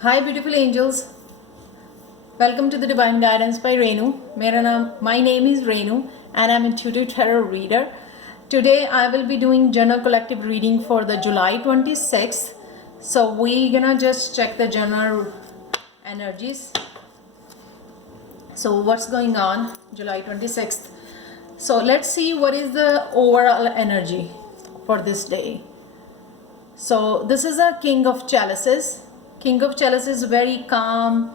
Hi beautiful angels, welcome to the Divine Guidance by Renu. My name is Renu and I'm intuitive tarot reader. Today I will be doing general collective reading for the July 26th. So we're gonna just check the general energies. So what's going on July 26th? So let's see what is the overall energy for this day. So this is a King of Chalices. King of Chalices, very calm,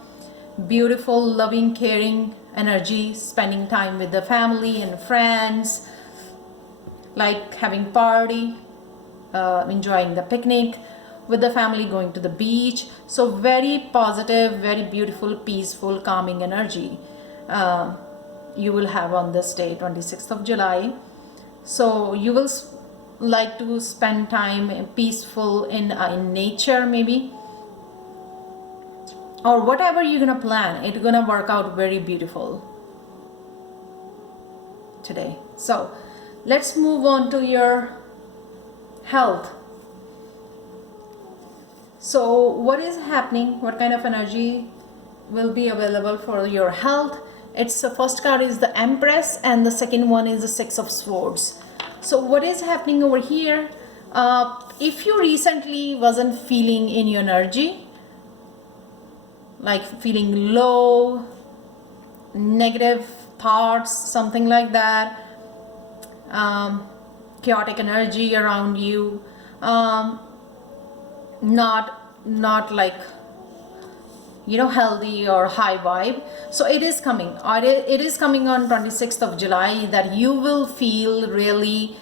beautiful, loving, caring energy, spending time with the family and friends, like having party, enjoying the picnic with the family, going to the beach. So very positive, very beautiful, peaceful, calming energy you will have on this day, 26th of July. So you will like to spend time peaceful in nature maybe, or whatever you're gonna plan, it's gonna work out very beautiful today. So let's move on to your health. So what is happening, what kind of energy will be available for your health? It's the first card is the Empress and the second one is the Six of Swords. So what is happening over here? If you recently wasn't feeling in your energy, like feeling low, negative thoughts, something like that, chaotic energy around you, not like healthy or high vibe. So it is coming, or it is coming on 26th of July that you will feel really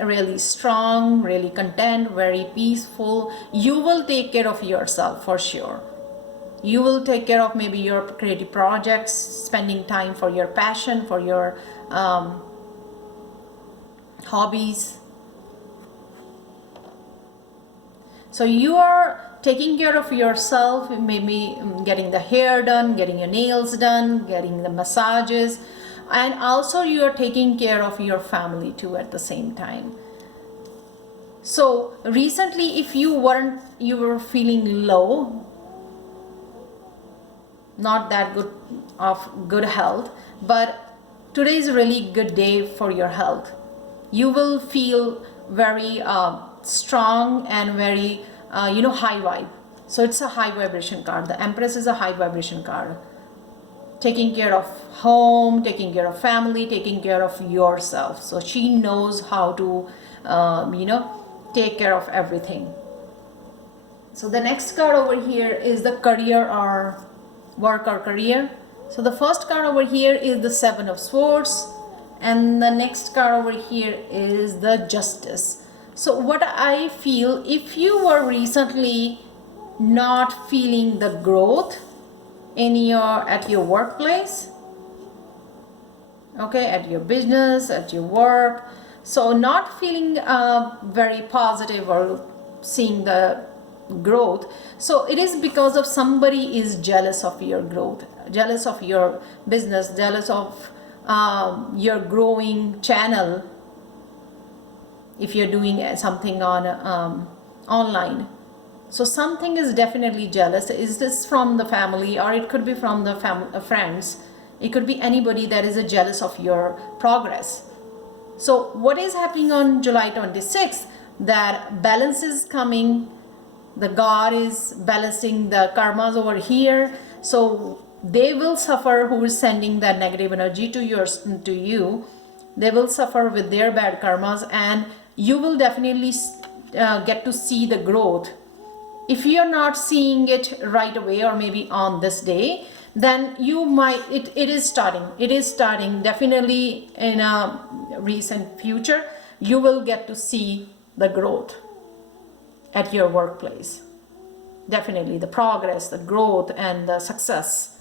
really strong, really content, very peaceful. You will take care of yourself for sure. You will take care of maybe your creative projects, spending time for your passion, for your hobbies. So you are taking care of yourself, maybe getting the hair done, getting your nails done, getting the massages, and also you are taking care of your family too at the same time. So recently, if you were feeling low, not that good health, but today is a really good day for your health. You will feel very strong and very high vibe. So it's a high vibration card. The Empress is a high vibration card. Taking care of home, taking care of family, taking care of yourself. So she knows how to take care of everything. So the next card over here is the career or work or career. So the first card over here is the Seven of Swords, and the next card over here is the Justice. So what I feel, if you were recently not feeling the growth at your workplace, okay, at your business, at your work, so not feeling very positive or seeing the growth, so it is because of somebody is jealous of your growth, jealous of your business, jealous of your growing channel. If you're doing something on online, so something is definitely jealous. Is this from the family, or it could be from the friends? It could be anybody that is jealous of your progress. So what is happening on July 26th? That balance is coming. The God is balancing the karmas over here. So they will suffer who is sending that negative energy to you. They will suffer with their bad karmas, and you will definitely get to see the growth. If you're not seeing it right away, or maybe on this day, then you might, it is starting definitely in a recent future. You will get to see the growth at your workplace. Definitely the progress, the growth, and the success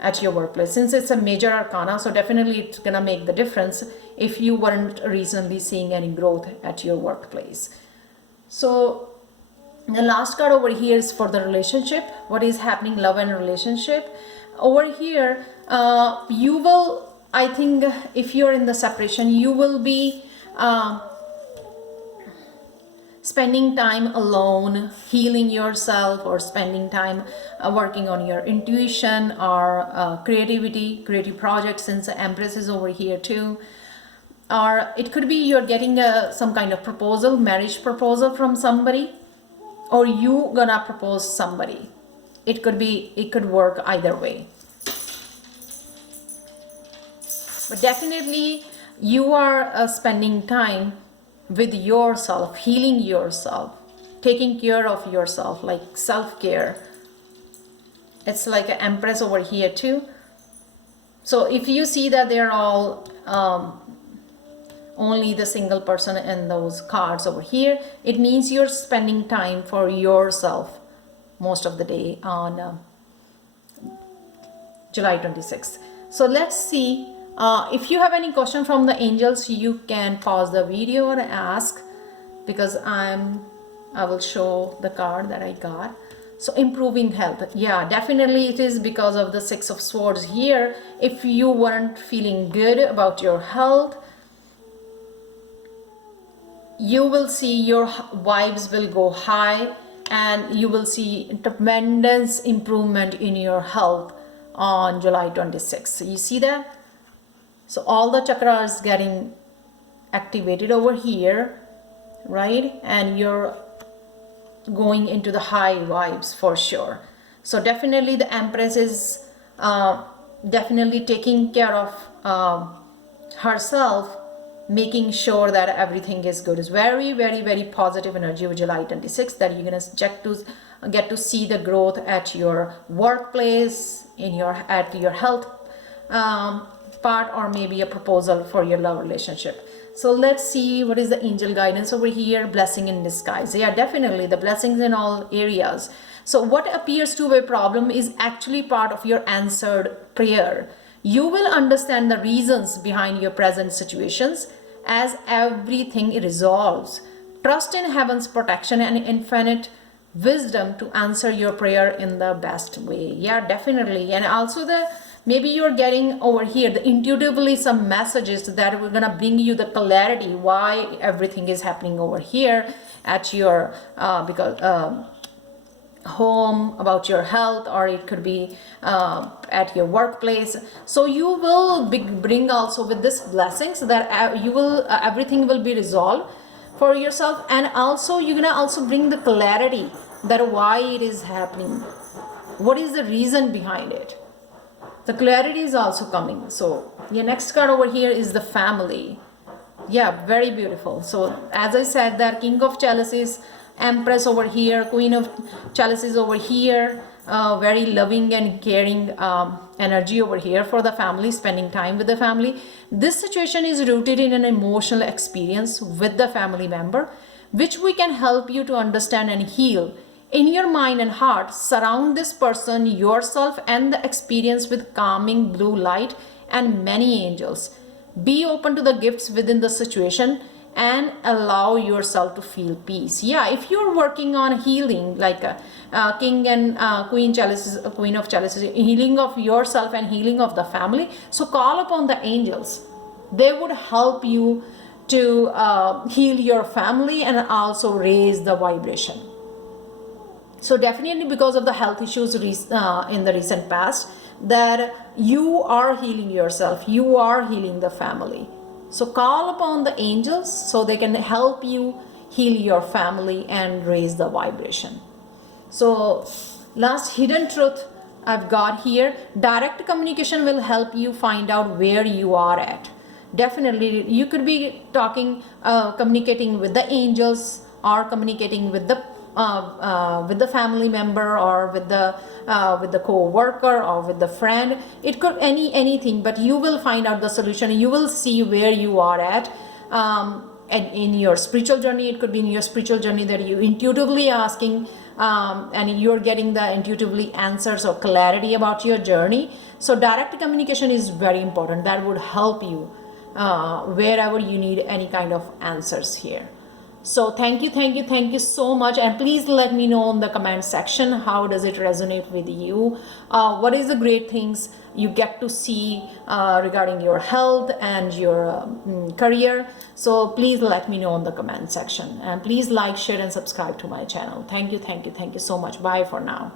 at your workplace. Since it's a major arcana, so definitely it's gonna make the difference if you weren't recently seeing any growth at your workplace. So the last card over here is for the relationship. What is happening, love and relationship? Over here, you will, I think, if you're in the separation, you will be spending time alone, healing yourself, or spending time working on your intuition or creative projects, since the Empress is over here too. Or it could be you're getting some kind of proposal, marriage proposal from somebody, or you gonna propose somebody. It could work either way. But definitely you are spending time with yourself, healing yourself, taking care of yourself, like self-care. It's like an Empress over here too. So if you see that they're all only the single person in those cards over here, it means you're spending time for yourself most of the day on July 26th. So let's see. If you have any question from the angels, you can pause the video and ask, because I will show the card that I got. So improving health, yeah, definitely it is because of the Six of Swords here. If you weren't feeling good about your health, you will see your vibes will go high, and you will see tremendous improvement in your health on July 26th. So you see that? So all the chakras getting activated over here, right? And you're going into the high vibes for sure. So definitely the Empress is definitely taking care of herself, making sure that everything is good. It's very, very, very positive energy of July 26th, that you're gonna get to see the growth at your workplace, at your health part, or maybe a proposal for your love relationship. So let's see what is the angel guidance over here. Blessing in disguise. Yeah, definitely the blessings in all areas. So what appears to be a problem is actually part of your answered prayer. You will understand the reasons behind your present situations as everything resolves. Trust in heaven's protection and infinite wisdom to answer your prayer in the best way. Yeah, definitely. And also maybe you're getting over here intuitively some messages that we're gonna bring you the clarity why everything is happening over here at your home, about your health, or it could be at your workplace. So you will bring also with this blessings that you will everything will be resolved for yourself, and also you're gonna also bring the clarity that why it is happening, what is the reason behind it. The clarity is also coming. So your next card over here is the family. Yeah, very beautiful. So as I said, that King of Chalices, Empress over here, Queen of Chalices over here, very loving and caring energy over here for the family, spending time with the family. This situation is rooted in an emotional experience with the family member, which we can help you to understand and heal. In your mind and heart, surround this person, yourself, and the experience with calming blue light and many angels. Be open to the gifts within the situation and allow yourself to feel peace. Yeah, if you're working on healing, like King and Queen of Chalices, healing of yourself and healing of the family, so call upon the angels. They would help you to heal your family and also raise the vibration. So definitely because of the health issues in the recent past, that you are healing yourself, you are healing the family. So call upon the angels so they can help you heal your family and raise the vibration. So last hidden truth I've got here, direct communication will help you find out where you are at. Definitely you could be communicating with the angels, or communicating with the family member, or with the co-worker, or with the friend. It could anything, but you will find out the solution. You will see where you are at, and in your spiritual journey. It could be in your spiritual journey that you intuitively asking, and you're getting the intuitively answers or clarity about your journey. So direct communication is very important. That would help you wherever you need any kind of answers here. So thank you so much, and please let me know in the comment section how does it resonate with you. What is the great things you get to see regarding your health and your career? So please let me know in the comment section, and please like, share, and subscribe to my channel. Thank you so much. Bye for now.